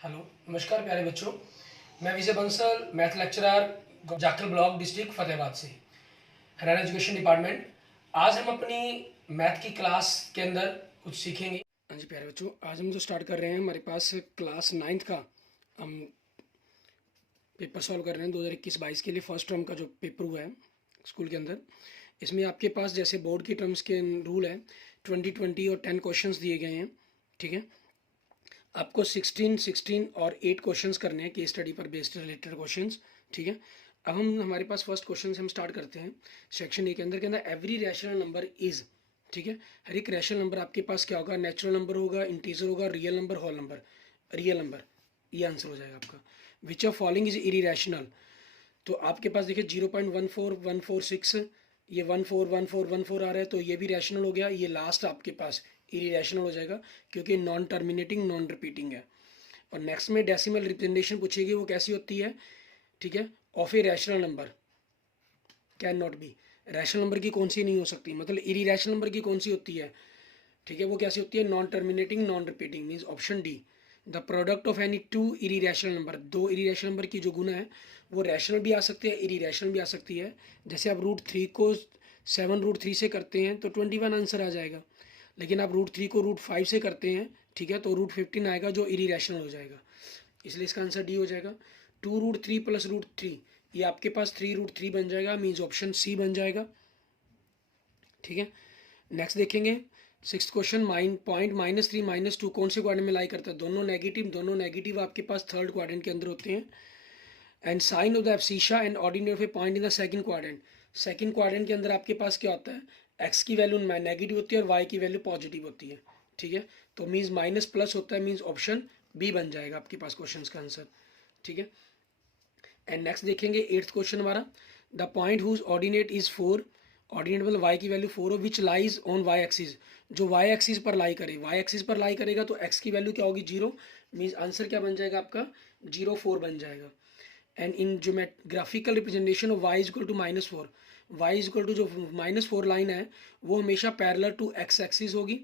Hello, नमस्कार प्यारे बच्चों। मैं Vijay Bansal, math lecturer, Jakhal block, district Fatehabad से, हरियाणा एजुकेशन डिपार्टमेंट। आज हम अपनी मैथ की क्लास के अंदर कुछ सीखेंगे। हाँ जी प्यारे बच्चों, आज हम जो स्टार्ट कर रहे हैं, हमारे पास क्लास 9th का हम पेपर सॉल्व कर रहे हैं 2021-22 के लिए। फर्स्ट टर्म का जो पेपर हुआ है स्कूल के अंदर, इसमें आपके पास जैसे बोर्ड की टर्म्स के रूल है 20-20 और 10 क्वेश्चंस दिए गए हैं। ठीक है, आपको 16 और 8 क्वेश्चंस करने हैं केस स्टडी पर बेस्ड रिलेटेड क्वेश्चंस। ठीक है, अब हम हमारे पास फर्स्ट क्वेश्चन से हम स्टार्ट करते हैं। सेक्शन ए के अंदर एवरी रैशनल नंबर इज। ठीक है, हर एक रैशनल नंबर आपके पास क्या होगा? नेचुरल नंबर होगा, इंटीजर होगा, real number, whole number. Real number, ये आंसर हो जाएगा आपका। Which of following is irrational? तो आपके पास देखिए 0.14146, ये 141414 आ रहा है, तो ये भी रैशनल हो गया। ये लास्ट आपके पास इरेशनल हो जाएगा क्योंकि नॉन टर्मिनेटिंग नॉन रिपीटिंग है। और नेक्स्ट में डेसिमल रिप्रेजेंटेशन पूछेगी, वो कैसी होती है? ठीक है, of a rational number can not be. Rational number की कौन सी नहीं हो सकती, मतलब इरेशनल नंबर की कौन सी होती है? ठीक है, वो कैसी होती है? Non terminating non repeating, means option D. The product of any two irrational number, दो इरेशनल नंबर की जो गुना है वो रैशनल भी आ सकते हैं, इरेशनल भी आ सकती है। जैसे आप √3 को 7√3 से करते हैं तो 21 आंसर आ जाएगा, लेकिन आप √3 को √5 से करते हैं, ठीक है, तो √15 आएगा जो इरेशनल हो जाएगा। इसलिए इसका आंसर डी हो जाएगा। 2√3 + √3, ये आपके पास 3√3 बन जाएगा, मीन्स ऑप्शन सी बन जाएगा। ठीक है, नेक्स्ट देखेंगे सिक्स क्वेश्चन। पॉइंट -3 -2 कौन से क्वाड्रेंट में लाई करता है? दोनों नेगेटिव आपके पास थर्ड क्वाड्रेंट के अंदर होते हैं। And sign of the abscissa and ordinate of a point in the second quadrant. Second quadrant के अंदर आपके पास क्या होता है? एक्स की वैल्यू नेगेटिव होती है और वाई की वैल्यू पॉजिटिव होती है। ठीक है, तो मीन्स माइनस प्लस होता है, मीन्स ऑप्शन बी बन जाएगा आपके पास क्वेश्चन का आंसर। ठीक है, एंड नेक्स्ट देखेंगे एट्थ क्वेश्चन हमारा। The point whose ordinate is 4, ordinate मतलब वाई की वैल्यू 4 हो, which lies on Y axis, जो वाई एक्सिस पर लाई करे। वाई एक्सिस पर लाई करेगा तो एक्स की वैल्यू क्या होगी? 0, मीन्स आंसर क्या बन जाएगा आपका? 0 4 बन जाएगा। एंड इन जो graphical representation of Y is equal to -4, Y is equal to जो -4 लाइन है वो हमेशा पैरेलल टू एक्स एक्सिस होगी।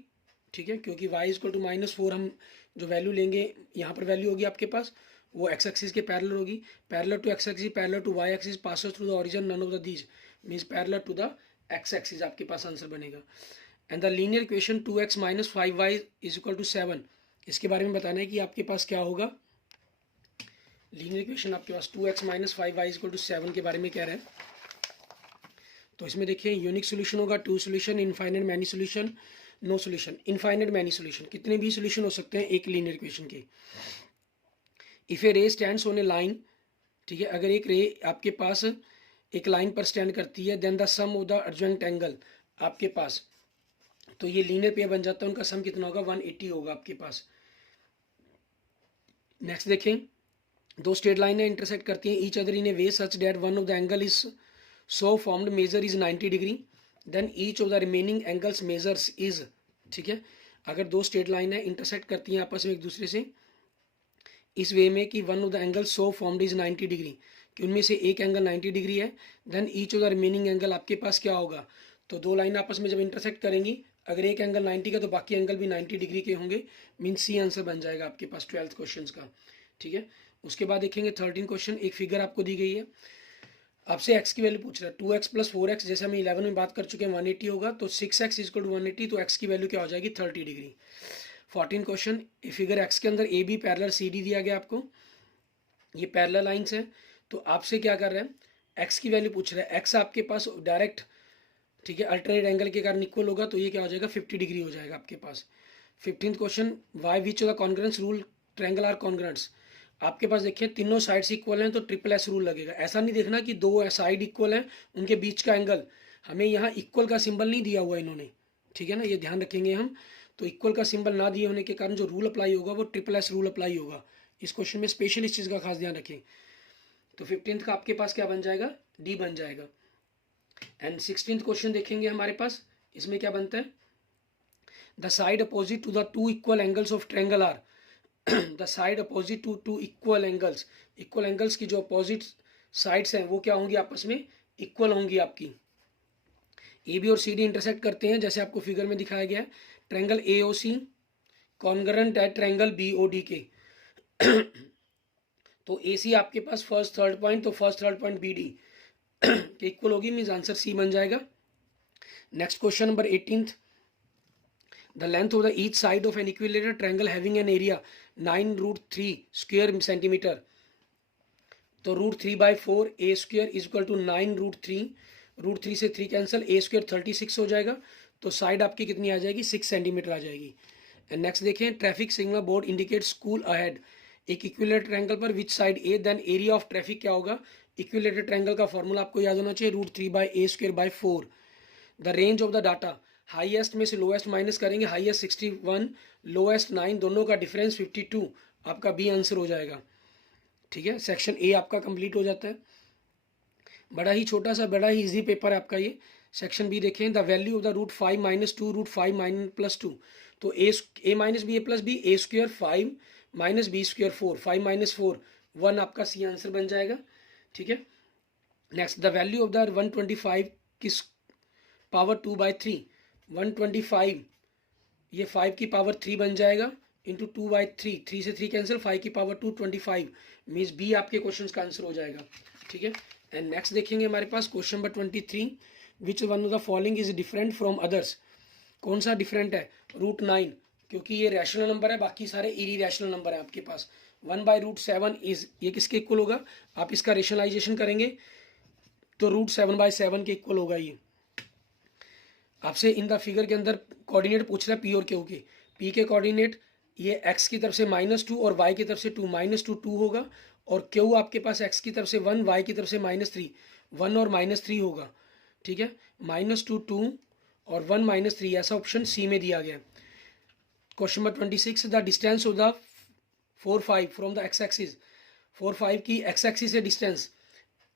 ठीक है, क्योंकि वाई इज इक्वल टू -4 हम जो वैल्यू लेंगे, यहाँ पर वैल्यू होगी आपके पास, वो एक्स एक्सिस के पैरेलल होगी। Parallel to X axis, parallel to Y axis, passes through the origin, none of the these, means parallel to the X axis आपके पास आंसर बनेगा। And the linear equation 2x - 5y is equal to 7, इसके बारे में बताना है कि आपके पास क्या होगा। लीनियर इक्वेशन आपके पास 2x - 5y is equal to 7 के बारे में कह रहा है। तो इसमें देखिए यूनिक सोल्यूशन होगा, 2 solution, infinite many solution, no solution. Infinite many solution, कितने भी सोल्यूशन हो सकते हैं एक लीनियर इक्वेशन के। If a ray stands on A line, ठीक है, अगर एक रे आपके पास एक लाइन पर स्टैंड करती है, then the sum of the adjoint angle आपके पास, तो ये लीनियर पेयर बन जाता है, उनका सम कितना होगा? 180 होगा आपके पास। नेक्स्ट देखें, दो स्ट्रेट लाइनें इंटरसेक्ट करती हैं each other in a way such that one of the angle is so formed measure is 90 degree, then each of the remaining angles measures is. ठीक है, अगर दो स्ट्रेट लाइनें इंटरसेक्ट करती हैं आपस में एक दूसरे से इस वे में कि one of the angle so formed is 90 degree, कि उनमें से एक एंगल 90 डिग्री है, then each of the remaining angle आपके पास क्या होगा? तो दो लाइन आपस में जब इंटरसेक्ट करेंगी, अगर एक एंगल 90 का तो बाकी एंगल भी 90 डिग्री के होंगे, मीन सी आंसर बन जाएगा आपके पास 12th क्वेश्चन का। ठीक है, उसके बाद देखेंगे 13 क्वेश्चन। एक फिगर आपको दी गई है, आपसे एक्स की वैल्यू पूछ रहा है। 2x + 4x, जैसे हम 11 में बात कर चुके हैं 180 होगा, तो 6x = 180, तो x की वैल्यू क्या हो जाएगी? 30 डिग्री। 14 क्वेश्चन, फिगर एक्स के अंदर A B parallel C D दिया गया आपको, ये पैरेलल लाइंस है। तो आपसे क्या कर रहा है? एक्स की वैल्यू पूछ रहा है। एक्स आपके पास डायरेक्ट, ठीक है, अल्टरनेट एंगल के कारण इक्वल होगा, तो ये क्या हो जाएगा? 50 डिग्री हो जाएगा आपके पास। 15th question, why which of the congruence rule triangle are congruents, आपके पास देखिए तीनों साइड्स इक्वल हैं तो SSS रूल लगेगा। ऐसा नहीं देखना कि दो साइड इक्वल हैं उनके बीच का एंगल, हमें यहाँ इक्वल का सिंबल नहीं दिया हुआ इन्होंने, ठीक है ना, ये ध्यान रखेंगे हम। तो इक्वल का सिंबल ना दिए होने के कारण जो रूल अप्लाई होगा वो SSS रूल अप्लाई होगा। इस क्वेश्चन में स्पेशल इस चीज़ का खास ध्यान रखें। तो 15th का आपके पास क्या बन जाएगा? डी बन जाएगा। एंड 16th क्वेश्चन देखेंगे हमारे पास, इसमें क्या बनता है? The side opposite to the two equal angles of triangle are the side opposite to two equal angles, equal angles की जो अपोजिट साइड्स हैं वो क्या होंगी? आपस में इक्वल होंगी आपकी। ए बी और सी डी इंटरसेक्ट करते हैं, जैसे आपको फिगर में दिखाया गया है। Triangle A O C congruent है ट्रायंगल बी ओ डी के तो ए सी आपके पास फर्स्ट थर्ड पॉइंट, तो first third point B D के इक्वल होगी, मीन्स आंसर सी बन जाएगा। Next question number 18th, the length of the each side of an equilateral triangle having an area 9√3 square centimetre. तो √3/4 A square is equal to 9√3, √3 से 3 cancel, ए square 36 हो जाएगा। तो side आपकी कितनी आ जाएगी, 6 सेंटीमीटर आ जाएगी। एंड नेक्स्ट देखें, traffic signal board indicate school ahead, एक इक्विलेटरल ट्रायंगल पर which side A, then area of traffic क्या होगा, इक्विलेटरल ट्रायंगल का फॉर्मूला आपको याद होना चाहिए, √3/a²/4। The range of the data, highest में से लोएस्ट माइनस करेंगे, हाईएस्ट 61, लोएस्ट 9, दोनों का डिफरेंस 52, आपका बी आंसर हो जाएगा। ठीक है, सेक्शन ए आपका कंप्लीट हो जाता है। बड़ा ही छोटा सा, बड़ा ही इजी पेपर है आपका ये। सेक्शन बी देखें, द वैल्यू ऑफ द √5 - 2 √5 - +2, तो ए माइनस बी ए प्लस बी, ए स्क्वायर 5 माइनस बी स्क्वायर 4, 5 - 4 1, आपका सी आंसर बन जाएगा। ठीक है, next, the value of the 125 की पावर 2/3, 125 ये 5 की पावर 3 बन जाएगा, इंटू 2/3, 3 से 3 कैंसिल, 5 की पावर 2 25, मीन्स बी आपके क्वेश्चन का आंसर हो जाएगा। ठीक है, एंड नेक्स्ट देखेंगे हमारे पास question number 23, which one of the following is different from others. कौन सा डिफरेंट है, √9, क्योंकि ये रैशनल नंबर है, बाकी सारे इरेशनल नंबर है आपके पास। 1/√7 इज, ये किसके इक्वल होगा, आप इसका रेशनलाइजेशन करेंगे तो √7/7 के इक्वल होगा ये। आपसे इन द फिगर के अंदर कोऑर्डिनेट पूछ रहा है पी और क्यू के। पी के कोऑर्डिनेट ये एक्स की तरफ से -2 और वाई की तरफ से 2, -2 2 होगा, और क्यू आपके पास एक्स की तरफ से 1, वाई की तरफ से -3, 1 और -3 होगा। ठीक है, -2 2 और 1 -3, ऐसा ऑप्शन सी में दिया गया। Question number 26, the distance of the 4 5 from the X axis, 4 5 की एक्स एक्सिस से डिस्टेंस,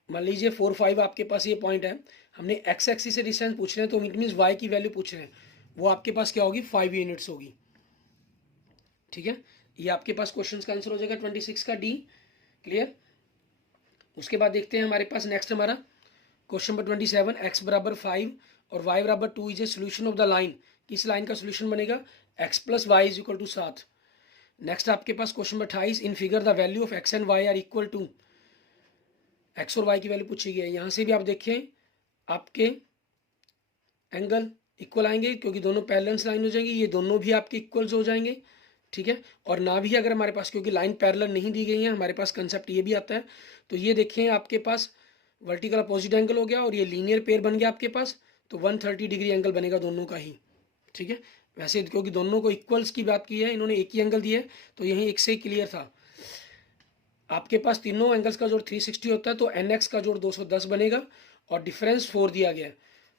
मान लीजिए 4 5 आपके पास ये पॉइंट है, हमने एक्स एक्सिस से डिस्टेंस पूछ रहे हैं, तो इट मीन्स वाई की वैल्यू पूछ रहे हैं, वो आपके पास क्या होगी, 5 यूनिट्स होगी। ठीक है, ये आपके पास क्वेश्चन का आंसर हो जाएगा 26 का डी। क्लियर। उसके बाद देखते हैं हमारे पास नेक्स्ट हमारा क्वेश्चन नंबर 27, एक्स बराबर 5 और वाई बराबर 2 is a solution of the line. किस लाइन का सोल्यूशन बनेगा, x plus y is equal to 7। Next आपके पास question number 28, in figure the value of x and y are equal to, x और y की value पूछी गई है। यहाँ से भी आप देखें आपके एंगल इक्वल आएंगे, क्योंकि दोनों पैरेलल लाइन हो जाएंगी, ये दोनों भी आपके इक्वल्स हो जाएंगे। ठीक है, और ना भी अगर हमारे पास, क्योंकि लाइन पैरेलल नहीं दी गई है, हमारे पास कंसेप्ट ये भी आता है, तो ये देखें आपके पास वर्टिकल अपोजिट एंगल हो गया, और ये लीनियर पेयर बन गया आपके पास, तो 130 डिग्री एंगल बनेगा दोनों का ही। ठीक है, वैसे क्योंकि दोनों को इक्वल्स की बात की है, इन्होंने एक ही एंगल दिया है, तो यहीं एक से ही क्लियर था। आपके पास तीनों एंगल्स का जोड़ 360 होता है, तो NX का जोड़ 210 बनेगा, और डिफरेंस 4 दिया गया है,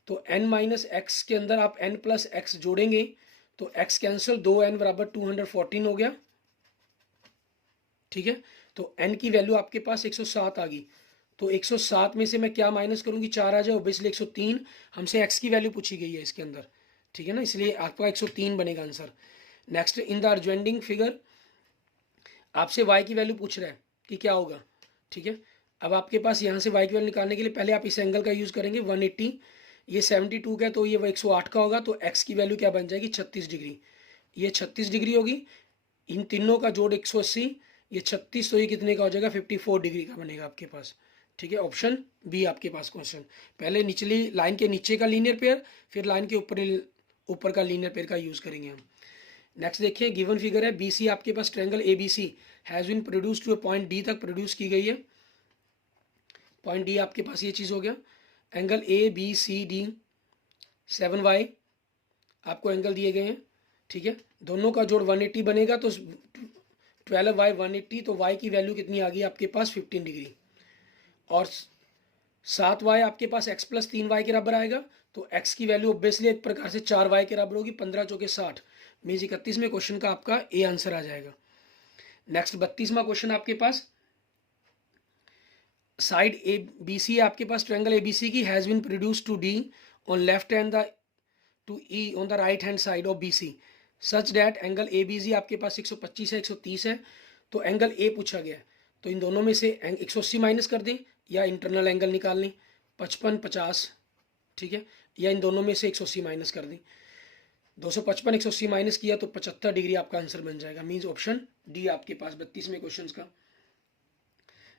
तो n - x के अंदर आप n + x जोड़ेंगे, तो x कैंसिल, 2n बराबर 214 हो गया। ठीक है, तो n की वैल्यू आपके पास 107 आ गई, तो 107 में से मैं क्या माइनस करूंगी, 4 आ जाए, ऑब्वियसली 103, हमसे x की वैल्यू पूछी गई है इसके अंदर। ठीक है ना, इसलिए आपका 103 बनेगा answer. Next, in the adjoining figure आपसे y की वैल्यू पूछ रहा है कि क्या होगा। ठीक है, अब आपके पास यहाँ से y की वैल्यू निकालने के लिए पहले आप इस एंगल का यूज़ करेंगे, 180, ये 72 का है, तो ये 108 का होगा, तो x की वैल्यू क्या बन जाएगी, 36 डिग्री, ये 36 डिग्री होगी। इन तीनों का जोड़ 180, ये 36, तो ये कितने का हो जाएगा, 54 डिग्री का बनेगा आपके पास। ठीक है, ऑप्शन बी आपके पास क्वेश्चन, पहले निचली लाइन के नीचे का लीनियर पेयर, फिर लाइन के ऊपर का लीनियर पेयर का यूज़ करेंगे हम। नेक्स्ट देखिए, गिवन फिगर है, BC आपके पास triangle ABC has been produce to a point D तक प्रोड्यूस की गई है। पॉइंट D आपके पास ये चीज़ हो गया, एंगल ABCD 7y आपको एंगल दिए गए हैं। ठीक है, दोनों का जोड़ 180 बनेगा, तो 12y 180, तो y की वैल्यू कितनी आ गई आपके पास, 15 डिग्री, और 7y आपके पास x + 3y के बराबर आएगा, तो x की वैल्यू ऑब्वियसली एक प्रकार से 4y के बराबर होगी, 15 × 60, मीन्स 31 में क्वेश्चन का आपका ए आंसर आ जाएगा। नेक्स्ट 32वां क्वेश्चन आपके पास, साइड ABC आपके पास ट्रायंगल ABC की has been produce to D on left hand to E on the right hand side of BC such that angle ABC आपके पास 125 है, 130 है, तो एंगल A पूछा गया है, तो इन दोनों में से 180 माइनस कर दें, या इंटरनल एंगल निकाल लें 55 50। ठीक है, या इन दोनों में से 180 माइनस कर दें, 255 180 माइनस किया तो 75 डिग्री आपका आंसर बन जाएगा। मीन्स ऑप्शन डी आपके पास 32वें क्वेश्चन का।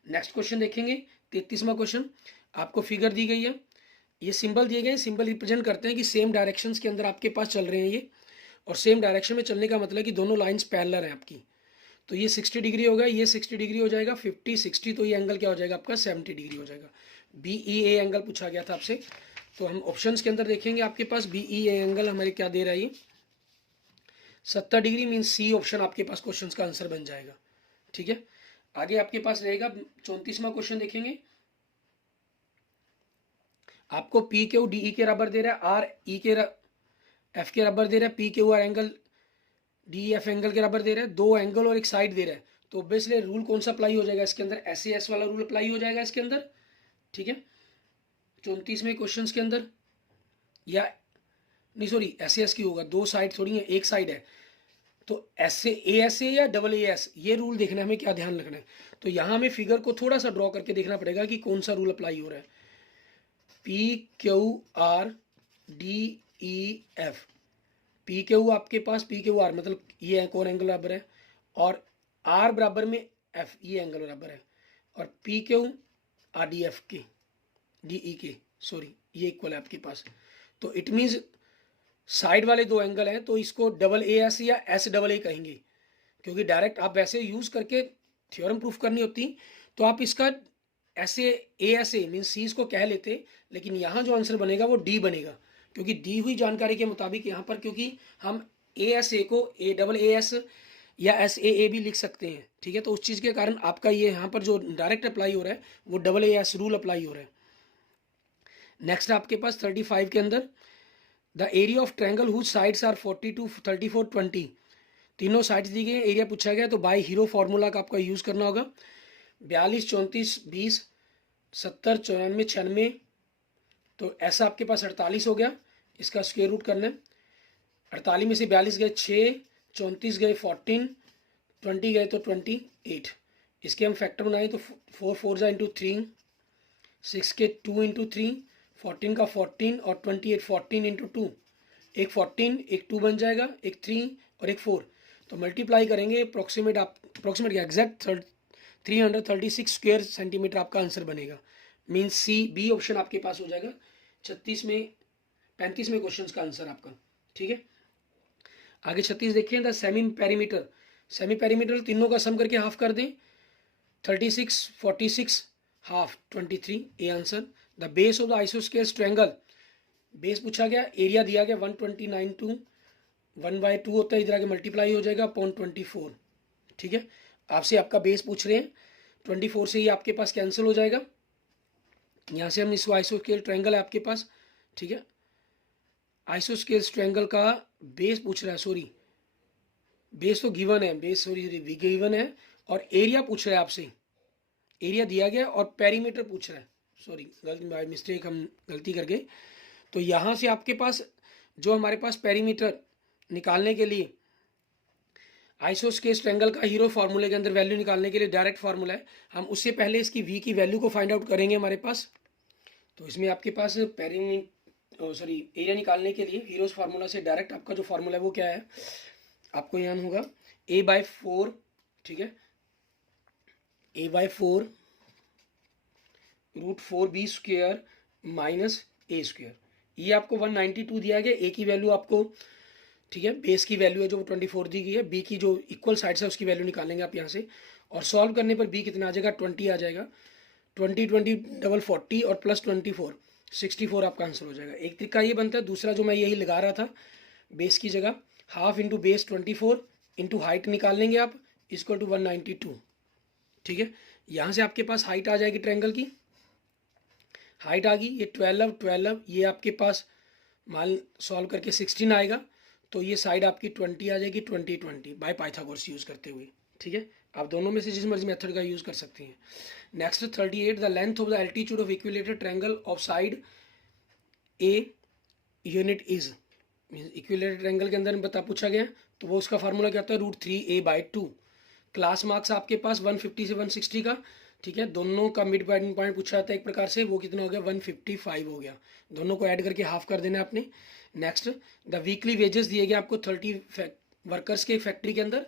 नेक्स्ट क्वेश्चन देखेंगे 33वां क्वेश्चन। आपको फिगर दी गई है, ये सिंबल दिए गए हैं, सिंबल रिप्रेजेंट करते हैं कि सेम डायरेक्शंस के अंदर आपके पास चल रहे हैं ये, और सेम डायरेक्शन में चलने का मतलब कि दोनों लाइंस पैरेलल हैं आपकी। तो ये 60 डिग्री होगा, ये 60 डिग्री हो जाएगा, 50 60, तो ये एंगल क्या हो जाएगा आपका 70 डिग्री हो जाएगा। BEA एंगल पूछा गया था आपसे, तो हम ऑप्शंस के अंदर देखेंगे आपके पास BEA एंगल हमारे क्या दे रहा है, ये 70 डिग्री। मीन्स सी ऑप्शन आपके पास क्वेश्चन का आंसर बन जाएगा। ठीक है, आगे आपके पास रहेगा 34वां क्वेश्चन देखेंगे। आपको पी क्यू डी ई के बराबर दे रहा है, आर ई के एफ के बराबर दे रहा है, P Q R angle D F angle के बराबर दे रहा है, दो एंगल और एक साइड दे रहा है। तो ऑब्वियसली रूल कौन सा अप्लाई हो जाएगा इसके अंदर, SAS वाला रूल अप्लाई हो जाएगा इसके अंदर। ठीक है, 34वें क्वेश्चन के अंदर, या नहीं सॉरी SAS की होगा, दो साइड थोड़ी है, एक साइड है। तो ASA या AAS, ये रूल देखना है हमें, क्या ध्यान रखना है। तो यहाँ हमें फिगर को थोड़ा सा ड्रॉ करके देखना पड़ेगा कि कौन सा रूल अप्लाई हो रहा है। PQRDEF, PQ आपके पास PQR मतलब ये कौन एंगल बराबर है, और R बराबर में F, ये एंगल बराबर है, और PQRDF के DE के सॉरी ये इक्वल है आपके पास। तो इट मीन्स साइड वाले दो एंगल हैं, तो इसको AA या SAA कहेंगे, क्योंकि डायरेक्ट आप वैसे यूज करके थ्योरम प्रूफ करनी होती तो आप इसका ASA मीन्स सी को कह लेते, लेकिन यहाँ जो आंसर बनेगा वो D बनेगा, क्योंकि दी हुई जानकारी के मुताबिक यहाँ पर, क्योंकि हम ASA को AAS या SAA भी लिख सकते हैं। ठीक है, तो उस चीज़ के कारण आपका ये यहाँ पर जो डायरेक्ट अप्लाई हो रहा है वो AAS रूल अप्लाई हो रहा है। नेक्स्ट आपके पास 35 के अंदर, the area of triangle whose sides are 42 34 20, तीनों साइड्स दी गई हैं, एरिया पूछा गया, तो बाय हीरो फार्मूला का आपका यूज़ करना होगा। 42 34 20 70 94 96, तो ऐसा आपके पास 48 हो गया, इसका स्क्वायर रूट करना है। 48 में से 42 गए 6, 34 गए 14, 20 गए तो 28, इसके हम फैक्टर बनाए तो 4 4 जा इंटू 3, 6 के 2 इंटू 3, 14 का 14 और 28 14 इंटू 2, एक 14 एक 2 बन जाएगा, एक 3 और एक 4, तो मल्टीप्लाई करेंगे अप्रोक्सीमेट क्या एग्जैक्ट 336 स्क्वायर सेंटीमीटर आपका आंसर बनेगा। मीन्स B ऑप्शन आपके पास हो जाएगा 35वें क्वेश्चन का आंसर आपका। ठीक है, आगे 36 देखिए, द सेमी पेरीमीटर तीनों का सम करके हाफ कर दें, 36 46 half 23, A answer. The base of the isosceles triangle, base पूछा गया, एरिया दिया गया 129 टू 1/2 होता है, इधर आगे मल्टीप्लाई हो जाएगा अपॉन 24। ठीक है, आपसे आपका बेस पूछ रहे हैं, 24 से ही आपके पास कैंसिल हो जाएगा। यहाँ से हम इसको आइसोस्केल ट्रायंगल है आपके पास। ठीक है, आइसोस्केल्स ट्रायंगल का बेस पूछ रहा है, सॉरी बेस तो गिवन है, बेस सॉरी गिवन है, और एरिया पूछ रहा है आपसे, एरिया दिया गया और पेरीमीटर पूछ रहा है, सॉरी गलती बाय मिस्टेक हम गलती कर गए। तो यहाँ से आपके पास जो हमारे पास पेरीमीटर निकालने के लिए आइसोस्केल्स ट्रायंगल का हीरो फार्मूले के अंदर वैल्यू निकालने के लिए डायरेक्ट फार्मूला है, हम उससे पहले इसकी V की वैल्यू को फाइंड आउट करेंगे हमारे पास। तो इसमें आपके पास एरिया निकालने के लिए हीरोज फार्मूला से डायरेक्ट आपका जो फार्मूला है वो क्या है, आपको यहाँ होगा A/4। ठीक है, A/4 √4B square minus A square, ये आपको 192 दिया गया, A की वैल्यू आपको, ठीक है, बेस की वैल्यू है जो 24 दी गई है, B की जो इक्वल साइड्स है उसकी वैल्यू निकालेंगे आप यहाँ से, और सॉल्व करने पर B कितना आ जाएगा 20 आ जाएगा, 20 20 डबल 40 और प्लस 24 64 आपका आंसर हो जाएगा। एक तरीका ये बनता है, दूसरा जो मैं यही लगा रहा था बेस की जगह, half into base 24 into height निकाल लेंगे आप इक्वल टू 192। ठीक है, यहाँ से आपके पास हाइट आ जाएगी ट्रायंगल की, हाइट आ गई, ये 12 ये आपके पास मान सॉल्व करके 16 आएगा, तो ये साइड आपकी 20 आ जाएगी, 20 20 बाय पाइथागोरस यूज़ करते हुए। ठीक है, आप दोनों में से जिस मर्जी मेथड का यूज़ कर सकते हैं। Next 38, the length of the altitude of equilateral triangle of side a unit is, equilateral triangle के अंदर बता पूछा गया, तो वो उसका फार्मूला क्या होता है √3a/2। क्लास मार्क्स आपके पास 150 से 160 का, ठीक है, दोनों का मिड पॉइंट पूछा जाता है एक प्रकार से, वो कितना हो गया 155 हो गया, दोनों को ऐड करके हाफ कर देना है आपने। नेक्स्ट, द वीकली वेजेस दिए गए आपको 30 वर्कर्स के फैक्ट्री के अंदर,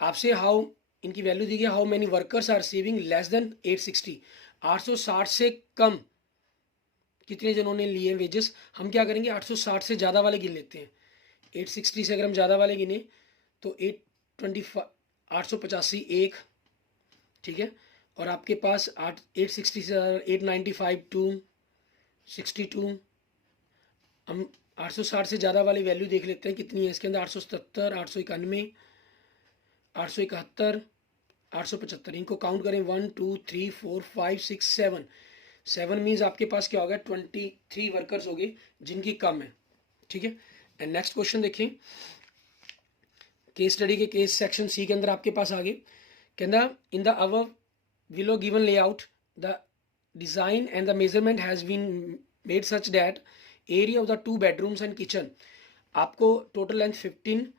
आपसे हाउ इनकी वैल्यू दी गई, how many workers are saving less than 860, 860 से कम कितने जनों ने लिए वेजेस। हम क्या करेंगे 860 से ज़्यादा वाले गिन लेते हैं, 860 से अगर हम ज़्यादा वाले गिने तो 885 एक, ठीक है, और आपके पास 860 से 895 टू 62, हम 860 से ज़्यादा वाली वैल्यू देख लेते हैं कितनी है इसके अंदर, 877, 891, 871, 875, इनको काउंट करें 1 2 3 4 5 6 7, 7 मीन्स आपके पास क्या हो गया 23 वर्कर्स हो गए जिनकी कम है, ठीक है। एंड नेक्स्ट क्वेश्चन देखें, केस स्टडी के केस सेक्शन सी के अंदर आपके पास आगे कहना, in the above below given layout the design and the measurement has been made such that area of the 2 bedrooms and kitchen, आपको टोटल लेंथ 15,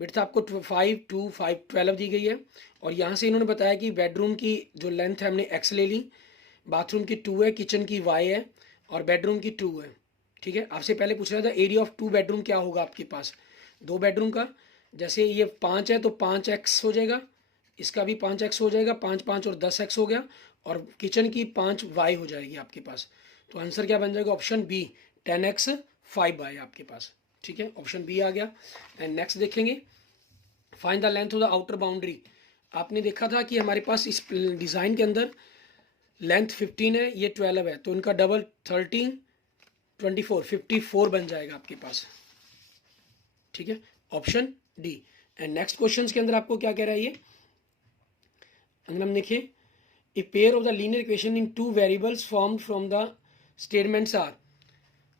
विड्थ आपको 5 2 5 12 दी गई है, और यहाँ से इन्होंने बताया कि बेडरूम की जो लेंथ है हमने x ले ली, बाथरूम की 2 है, किचन की y है, और बेडरूम की 2 है, ठीक है। आपसे पहले पूछ रहा था एरिया ऑफ 2 बेडरूम क्या होगा आपके पास, 2 बेडरूम का, जैसे ये 5 है तो 5x हो जाएगा, इसका भी 5x हो जाएगा, 5 5 और 10x हो गया, और किचन की 5y हो जाएगी आपके पास। तो आंसर क्या बन जाएगा, ऑप्शन बी 10x 5y आपके पास, ठीक है, ऑप्शन बी आ गया। एंड नेक्स्ट देखेंगे, find the length of the outer boundary, आपने देखा था कि हमारे पास इस डिज़ाइन के अंदर लेंथ 15 है, ये 12 है, तो इनका डबल 13 24 54 बन जाएगा आपके पास, ठीक है, option D. And next question के अंदर आपको क्या कह रहा है ये, अगर हम देखें, a pair of the linear equation in 2 variables formed from the statements are,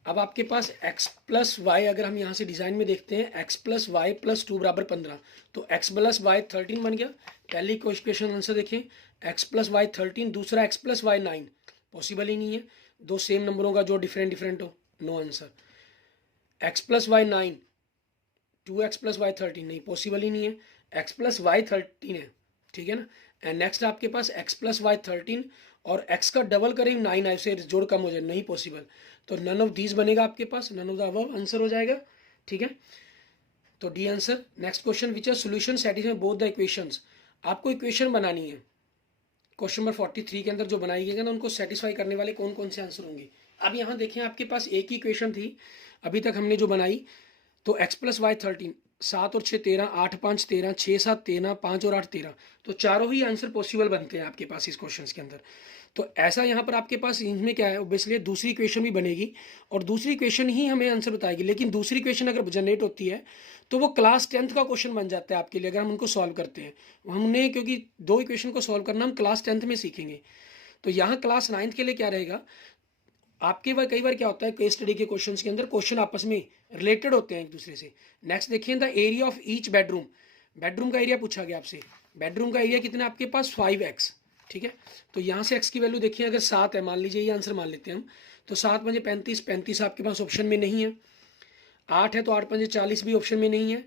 अब आपके पास x प्लस वाई, अगर हम यहाँ से डिज़ाइन में देखते हैं x प्लस वाई प्लस 2 बराबर 15, तो x प्लस वाई 13 बन गया, पहली क्वेश्चन आंसर देखें, x प्लस वाई 13, दूसरा x प्लस वाई 9, पॉसिबल ही नहीं है, दो सेम नंबरों का जो डिफरेंट हो, no answer. x plus Y 9 2x plus Y 13, नहीं पॉसिबल ही नहीं है, x प्लस वाई 13 है, ठीक है ना। एंड नेक्स्ट आपके पास x प्लस वाई 13 और x का डबल करें 9 आई से जोड़ कम हो जाए, नहीं पॉसिबल, तो नन ऑफ दीज बनेगा आपके पास, none of the above answer हो जाएगा, ठीक है, तो D answer. Next question, which are solution satisfy both the equations, आपको इक्वेशन बनानी है, क्वेश्चन नंबर 43 के अंदर जो बनाई गई है ना, उनको सेटिस्फाई करने वाले कौन कौन से आंसर होंगे। अब यहाँ देखें आपके पास एक ही इक्वेशन थी अभी तक हमने जो बनाई, तो x प्लस वाई 13, 7 और 6 13, 8 5 13, 6 7 13, 5 और 8 13, तो चारों ही आंसर पॉसिबल बनते हैं आपके पास इस क्वेश्चन के अंदर। तो ऐसा यहाँ पर आपके पास इनमें क्या है, ऑब्वियसली दूसरी इक्वेशन भी बनेगी और दूसरी इक्वेशन ही हमें आंसर बताएगी, लेकिन दूसरी इक्वेशन अगर जनरेट होती है तो वो क्लास 10th का क्वेश्चन बन जाता है आपके लिए, अगर हम उनको सॉल्व करते हैं। हमने क्योंकि 2 इक्वेशन को सॉल्व करना हम क्लास 10th में सीखेंगे, तो यहाँ क्लास 9th के लिए क्या रहेगा, आपके बार कई बार क्या होता है केस स्टडी के क्वेश्चंस के अंदर क्वेश्चन आपस में रिलेटेड होते हैं एक दूसरे से। नेक्स्ट देखिए, the area of each bedroom, bedroom का एरिया पूछा गया आपसे, बेडरूम का एरिया कितना आपके पास 5x, ठीक है, तो यहाँ से x की वैल्यू देखिए, अगर 7 है मान लीजिए, ये आंसर मान लेते हैं हम, तो 7 पंजे 35, 35 आपके पास ऑप्शन में नहीं है, 8 है तो 8 पंजे 40 भी ऑप्शन में नहीं है,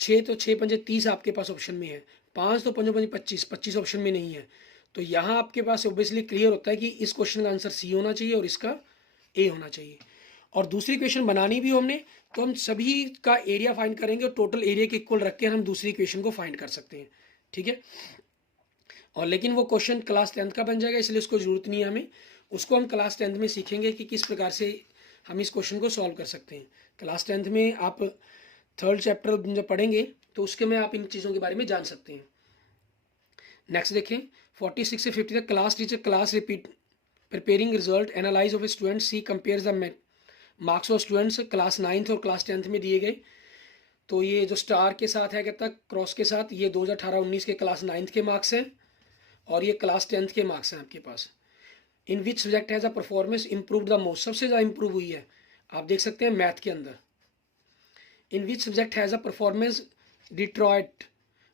6 तो 6 पंजे 30 आपके पास ऑप्शन में है, 5 तो पंजों पंजे 25, 25 ऑप्शन में नहीं है। तो यहाँ आपके पास ऑब्वियसली क्लियर होता है कि इस क्वेश्चन का आंसर सी होना चाहिए और इसका ए होना चाहिए। और दूसरी इक्वेशन बनानी भी हो हमने, तो हम सभी का एरिया फाइंड करेंगे और टोटल एरिया के इक्वल रख के हम दूसरी इक्वेशन को फाइंड कर सकते हैं, ठीक है। और लेकिन वो क्वेश्चन क्लास 10th का बन जाएगा, इसलिए उसको जरूरत नहीं है हमें, उसको हम क्लास 10th में सीखेंगे कि किस प्रकार से हम इस क्वेश्चन को सॉल्व कर सकते हैं। क्लास 10th में आप 3rd चैप्टर जब पढ़ेंगे तो उसके में आप इन चीज़ों के बारे में जान सकते हैं। नेक्स्ट देखें, 46 से 50 तक, class teacher class repeat preparing result analyse of a student, see compare the marks of students class 9th और क्लास 10th में दिए गए। तो ये जो स्टार के साथ है कहता क्रॉस के साथ, ये 2018-19 के क्लास 9th के मार्क्स हैं और ये क्लास 10th के मार्क्स हैं आपके पास। In which subject has a performance improve the most, सबसे ज़्यादा इंप्रूव हुई है आप देख सकते हैं मैथ के अंदर। In which subject has a performance deteriorated,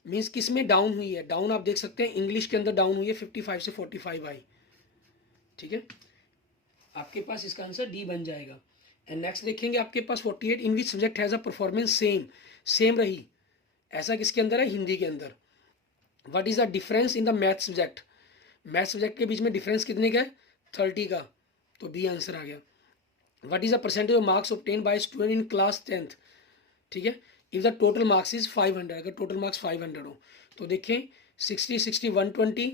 means किस में डाउन हुई है, डाउन आप देख सकते हैं इंग्लिश के अंदर डाउन हुई है, 55 से 45 आई, ठीक है, आपके पास इसका आंसर डी बन जाएगा। एंड नेक्स्ट देखेंगे आपके पास 48, in which subject has a performance same, same रही, ऐसा किसके अंदर है, हिंदी के अंदर। What is the difference in the math subject, math subject के बीच में डिफरेंस कितने का है? 30 का, तो बी आंसर आ गया। What is the percentage of marks obtain bye student in class 10th? ठीक है, if the total marks is 500, अगर टोटल मार्क्स 500 हो तो देखें 60 60 120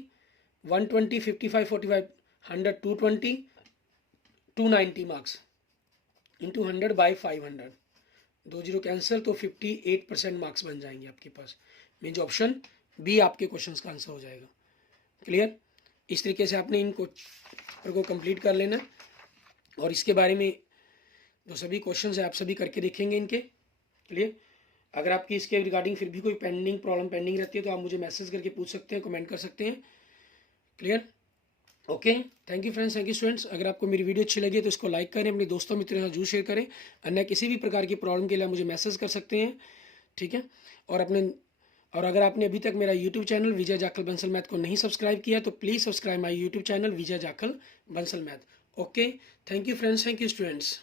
120 55 45 100 220 290 marks into 100 by 500, 2 zero cancel, तो 58% मार्क्स बन जाएंगे आपके पास। मीन्स ऑप्शन बी आपके क्वेश्चन का आंसर हो जाएगा। क्लियर? इस तरीके से आपने इन पेपर को कंप्लीट कर लेना, और इसके बारे में जो सभी क्वेश्चन है आप सभी करके देखेंगे इनके। क्लियर? अगर आपकी इसके रिगार्डिंग फिर भी कोई प्रॉब्लम पेंडिंग रहती है तो आप मुझे मैसेज करके पूछ सकते हैं, कमेंट कर सकते हैं। Clear? Okay, thank you friends, thank you students. अगर आपको मेरी वीडियो अच्छी लगी है तो इसको लाइक करें, अपने दोस्तों मित्रों के साथ जरूर शेयर करें। अन्य किसी भी प्रकार की प्रॉब्लम के लिए मुझे मैसेज कर सकते हैं, ठीक है। और अगर आपने अभी तक मेरा यूट्यूब चैनल विजय जाखल बंसल मैथ को नहीं सब्सक्राइब किया तो please subscribe my YouTube channel Vijay Jakhal Bansal math. Okay, thank you friends, thank you students.